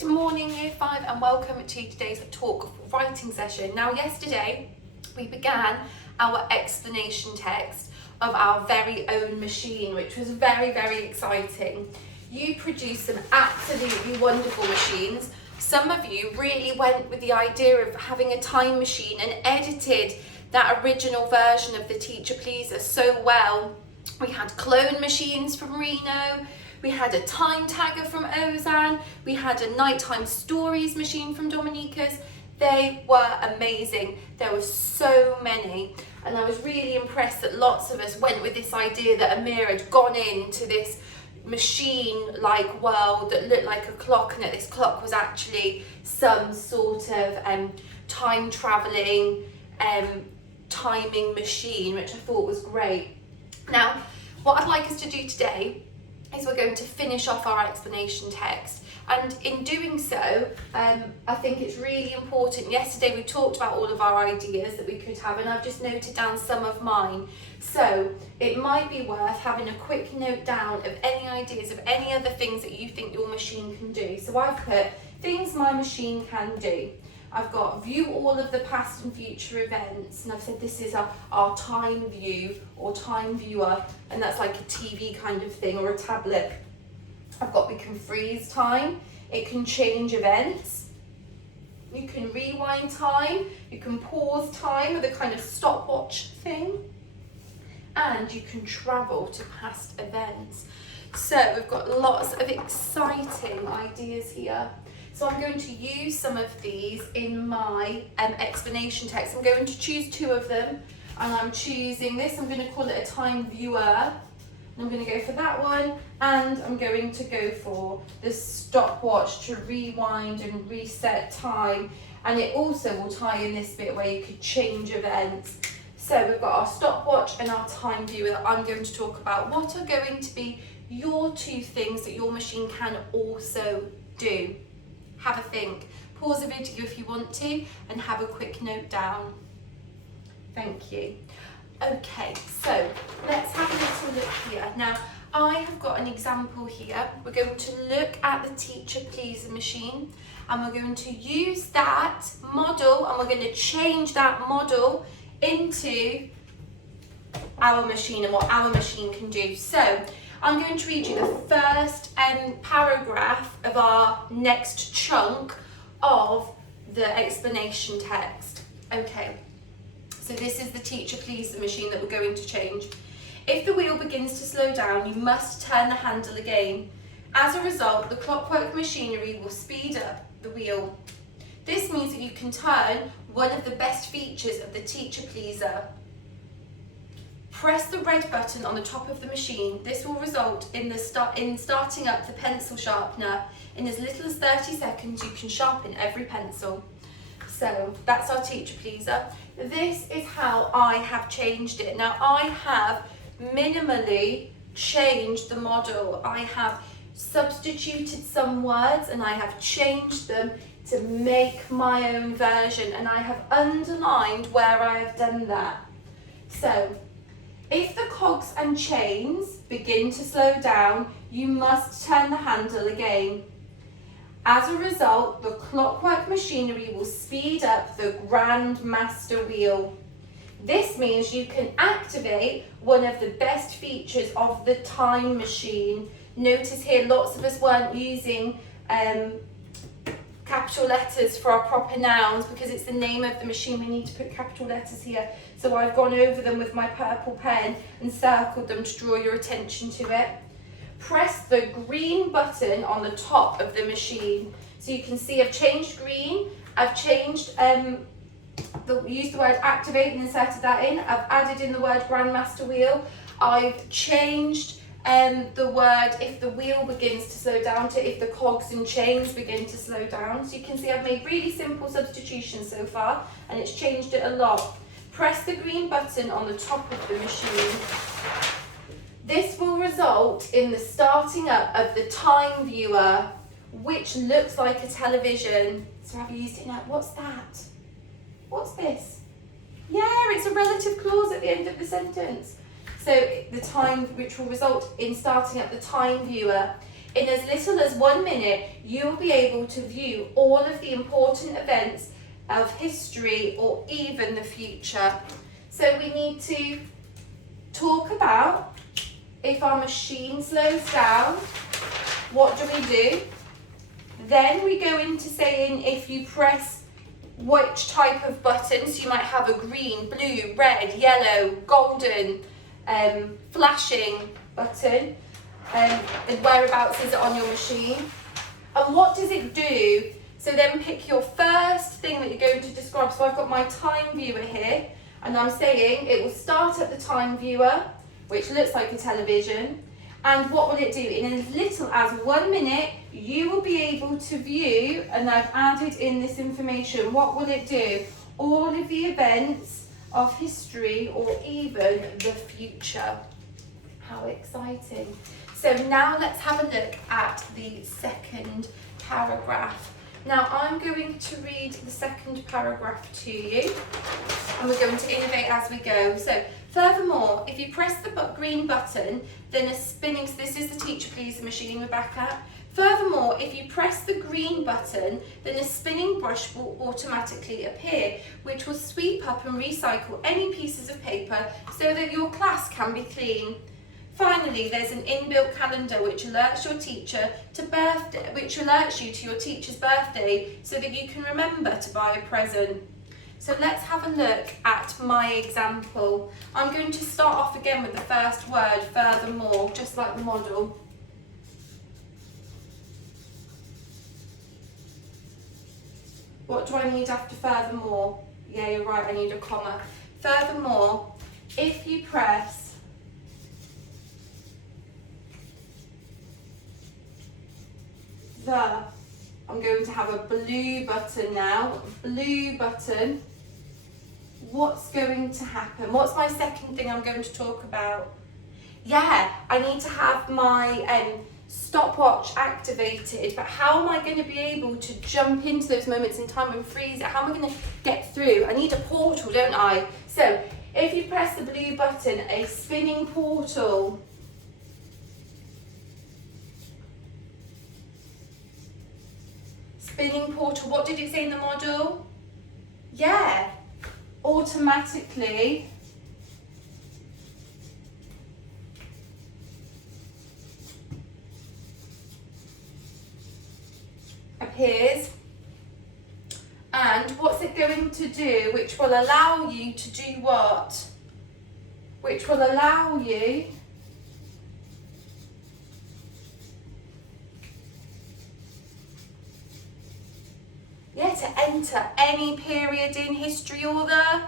Good morning Year 5 and welcome to today's talk writing session. Now yesterday we began our explanation text of our very own machine, which was very exciting. You produced some absolutely wonderful machines. Some of you really went with the idea of having a time machine and edited that original version of the Teacher Pleaser so well. We had clone machines from Reno, we had a time tagger from Ozan, we had a nighttime stories machine from Dominica's. They were amazing. There were so many, and I was really impressed that lots of us went with this idea that Amir had gone into this machine-like world that looked like a clock, and that this clock was actually some sort of time-travelling timing machine, which I thought was great. Now, what I'd like us to do today is we're going to finish off our explanation text, and in doing so I think it's really important. Yesterday we talked about all of our ideas that we could have, and I've just noted down some of mine, so it might be worth having a quick note down of any ideas of any other things that you think your machine can do. So I've put things my machine can do. I've got view all of the past and future events, and I've said this is our time view or time viewer, and that's like a TV kind of thing or a tablet. I've got we can freeze time, it can change events, you can rewind time, you can pause time with a kind of stopwatch thing, and you can travel to past events. So we've got lots of exciting ideas here. So I'm going to use some of these in my explanation text. I'm going to choose two of them, and I'm choosing this. I'm going to call it a time viewer. I'm going to go for that one, and I'm going to go for the stopwatch to rewind and reset time. And it also will tie in this bit where you could change events. So we've got our stopwatch and our time viewer that I'm going to talk about. What are going to be your two things that your machine can also do? Have a think. Pause the video if you want to, and have a quick note down. Thank you. Okay, so let's have a little look here. Now, I have got an example here. We're going to look at the Teacher Pleaser machine, and we're going to use that model, and we're going to change that model into our machine and what our machine can do. So I'm going to read you the first paragraph of our next chunk of the explanation text. Okay, so this is the Teacher Pleaser machine that we're going to change. If the wheel begins to slow down, you must turn the handle again. As a result, the clockwork machinery will speed up the wheel. This means that you can turn one of the best features of the Teacher Pleaser. Press the red button on the top of the machine. This will result in starting up the pencil sharpener. In as little as 30 seconds, you can sharpen every pencil. So that's our Teacher Pleaser. This is how I have changed it. Now I have minimally changed the model. I have substituted some words and I have changed them to make my own version, and I have underlined where I have done that. So, if the cogs and chains begin to slow down, you must turn the handle again. As a result, the clockwork machinery will speed up the Grand Master wheel. This means you can activate one of the best features of the time machine. Notice here, lots of us weren't using capital letters for our proper nouns because it's the name of the machine. We need to put capital letters here. So I've gone over them with my purple pen and circled them to draw your attention to it. Press the green button on the top of the machine. So you can see I've changed green, I've changed, used the word activate and inserted that in. I've added in the word Grandmaster wheel. I've changed the word if the wheel begins to slow down to if the cogs and chains begin to slow down. So you can see I've made really simple substitutions so far, and it's changed it a lot. Press the green button on the top of the machine. This will result in the starting up of the time viewer, which looks like a television. So have you used it now? What's that? What's this? Yeah, it's a relative clause at the end of the sentence. So the time, which will result in starting up the time viewer. In as little as 1 minute, you will be able to view all of the important events of history or even the future. So we need to talk about if our machine slows down, what do we do? Then we go into saying if you press which type of button, so you might have a green, blue, red, yellow, golden, flashing button, and whereabouts is it on your machine, and what does it do? So then pick your first thing that you're going to describe. So I've got my time viewer here, and I'm saying it will start at the time viewer, which looks like a television, and what will it do? In as little as 1 minute, you will be able to view, and I've added in this information, what will it do? All of the events of history or even the future. How exciting. So now let's have a look at the second paragraph. Now I'm going to read the second paragraph to you, and we're going to innovate as we go. So, furthermore, if you press the green button, then a spinning, so this is the Teacher Please machine, Rebecca. Furthermore, if you press the green button, then a spinning brush will automatically appear, which will sweep up and recycle any pieces of paper so that your class can be clean. Finally, there's an inbuilt calendar which alerts your teacher which alerts you to your teacher's birthday so that you can remember to buy a present. So let's have a look at my example. I'm going to start off again with the first word, furthermore, just like the model. What do I need after furthermore? Yeah, you're right, I need a comma. Furthermore, if you press I'm going to have a blue button now, blue button. What's going to happen? What's my second thing I'm going to talk about? Yeah, I need to have my stopwatch activated, but how am I going to be able to jump into those moments in time and freeze it? How am I going to get through? I need a portal, don't I? So if you press the blue button, a spinning portal. Spinning portal, what did it say in the model? Yeah, automatically appears. And what's it going to do? Which will allow you to do what? Which will allow you to enter any period in history or the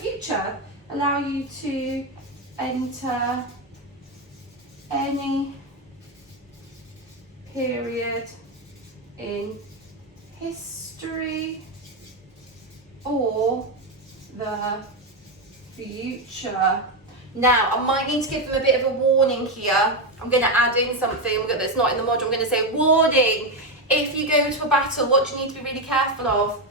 future. Allow you to enter any period in history or the future. Now, I might need to give them a bit of a warning here. I'm going to add in something that's not in the module. I'm going to say, warning, if you go to a battle, what do you need to be really careful of?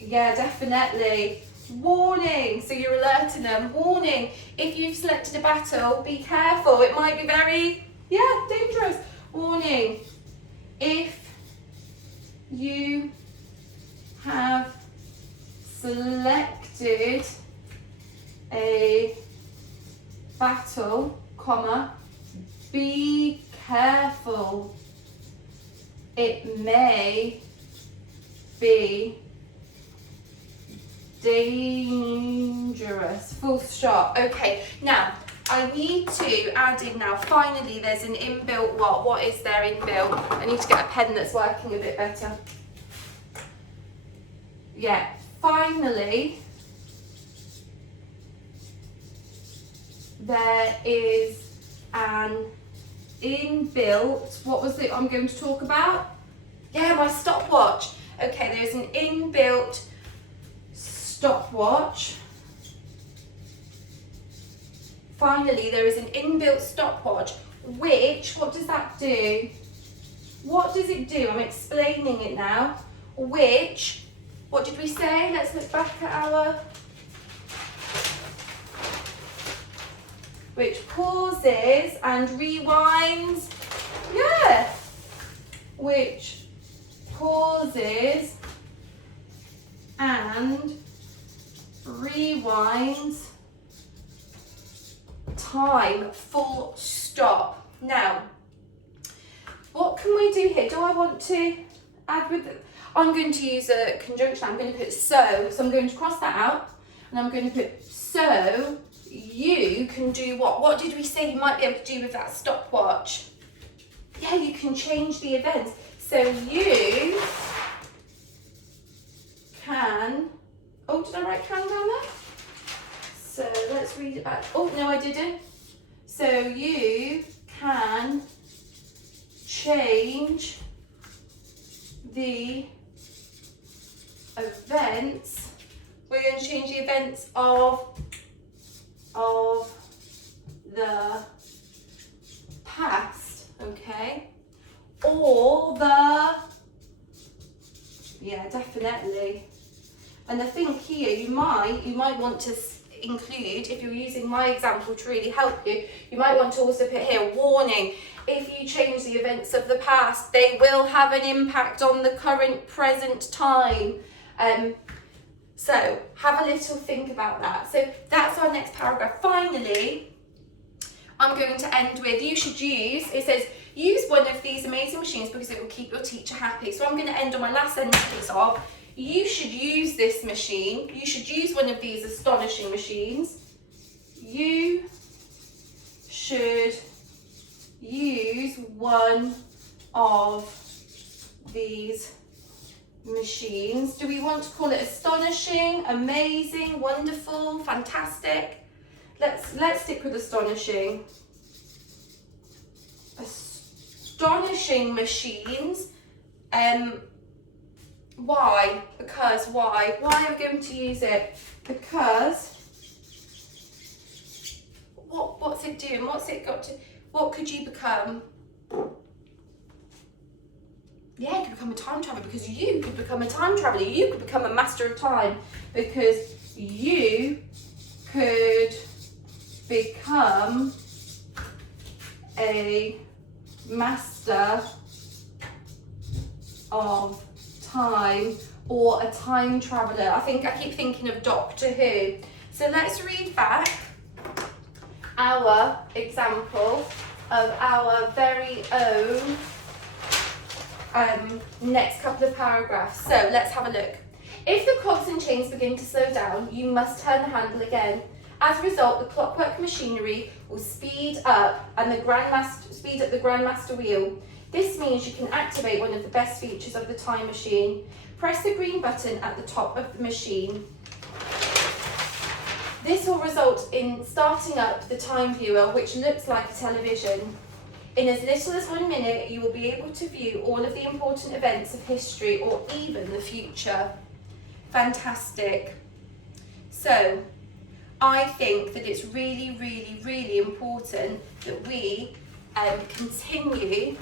Yeah, definitely. Warning, so you're alerting them. Warning, if you've selected a battle, be careful. It might be very, dangerous. Warning, if you have selected a battle, be careful. It may be dangerous. Full stop. Okay, now I need to add in now, finally there's an inbuilt what is there inbuilt? I need to get a pen that's working a bit better. Yeah, finally there is an inbuilt, what was it I'm going to talk about? Yeah, my stopwatch. Okay, there's an inbuilt stopwatch. Finally, there is an inbuilt stopwatch, which, what does that do? What does it do? I'm explaining it now. Which, what did we say? Let's look back at our which pauses and rewinds. Yeah. Which pauses and rewinds time, full stop. Now, what can we do here? Do I want to add with it? I'm going to use a conjunction. I'm going to put so I'm going to cross that out, and I'm going to put so you can do what? What did we say you might be able to do with that stopwatch? Yeah, you can change the events. So you can, oh, did I write can down there? So let's read it back. Oh, no, I didn't. So you can change the events. We're going to change the events of the past, okay? Or the, yeah, definitely. And I think here you might want to include, if you're using my example to really help you, you might want to also put here, warning, if you change the events of the past, they will have an impact on the current present time. So have a little think about that. So that's our next paragraph. Finally, I'm going to end with, you should use, it says, use one of these amazing machines because it will keep your teacher happy. So I'm going to end on my last sentence of, you should use this machine. You should use one of these astonishing machines. You should use one of these machines. Do we want to call it astonishing, amazing, wonderful, fantastic? Let's stick with astonishing. Astonishing machines. Why? Because why? Why are we going to use it? Because what's it doing? What's it got to? What could you become? Yeah, you could become a time traveler because you could become a time traveler. You could become a master of time because you could become a master of time or a time traveler. I keep thinking of Doctor Who. So let's read back our example of our very own next couple of paragraphs. So let's have a look. If the cogs and chains begin to slow down, you must turn the handle again. As a result, the clockwork machinery will speed up the Grandmaster wheel. This means you can activate one of the best features of the time machine. Press the green button at the top of the machine. This will result in starting up the time viewer, which looks like a television. In as little as 1 minute, you will be able to view all of the important events of history or even the future. Fantastic. So, I think that it's really, really, really important that we continue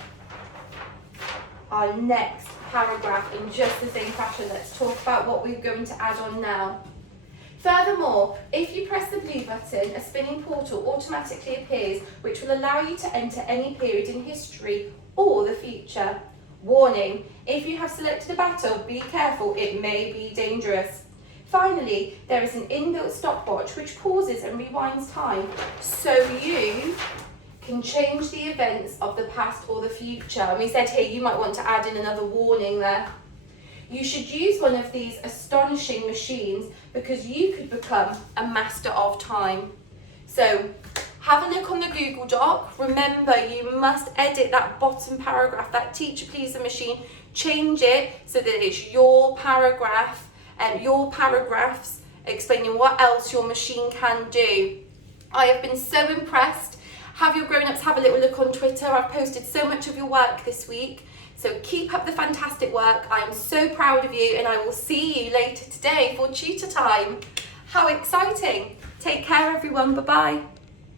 our next paragraph in just the same fashion. Let's talk about what we're going to add on now. Furthermore, if you press the blue button, a spinning portal automatically appears, which will allow you to enter any period in history or the future. Warning, if you have selected a battle, be careful, it may be dangerous. Finally, there is an inbuilt stopwatch which pauses and rewinds time, so you can change the events of the past or the future. And we said here you might want to add in another warning there. You should use one of these astonishing machines because you could become a master of time. So have a look on the Google Doc. Remember, you must edit that bottom paragraph, that teacher pleaser machine, change it so that it's your paragraph and your paragraphs explaining what else your machine can do. I have been so impressed. Have your grown-ups have a little look on Twitter. I've posted so much of your work this week. So keep up the fantastic work. I am so proud of you and I will see you later today for tutor time. How exciting. Take care everyone. Bye-bye.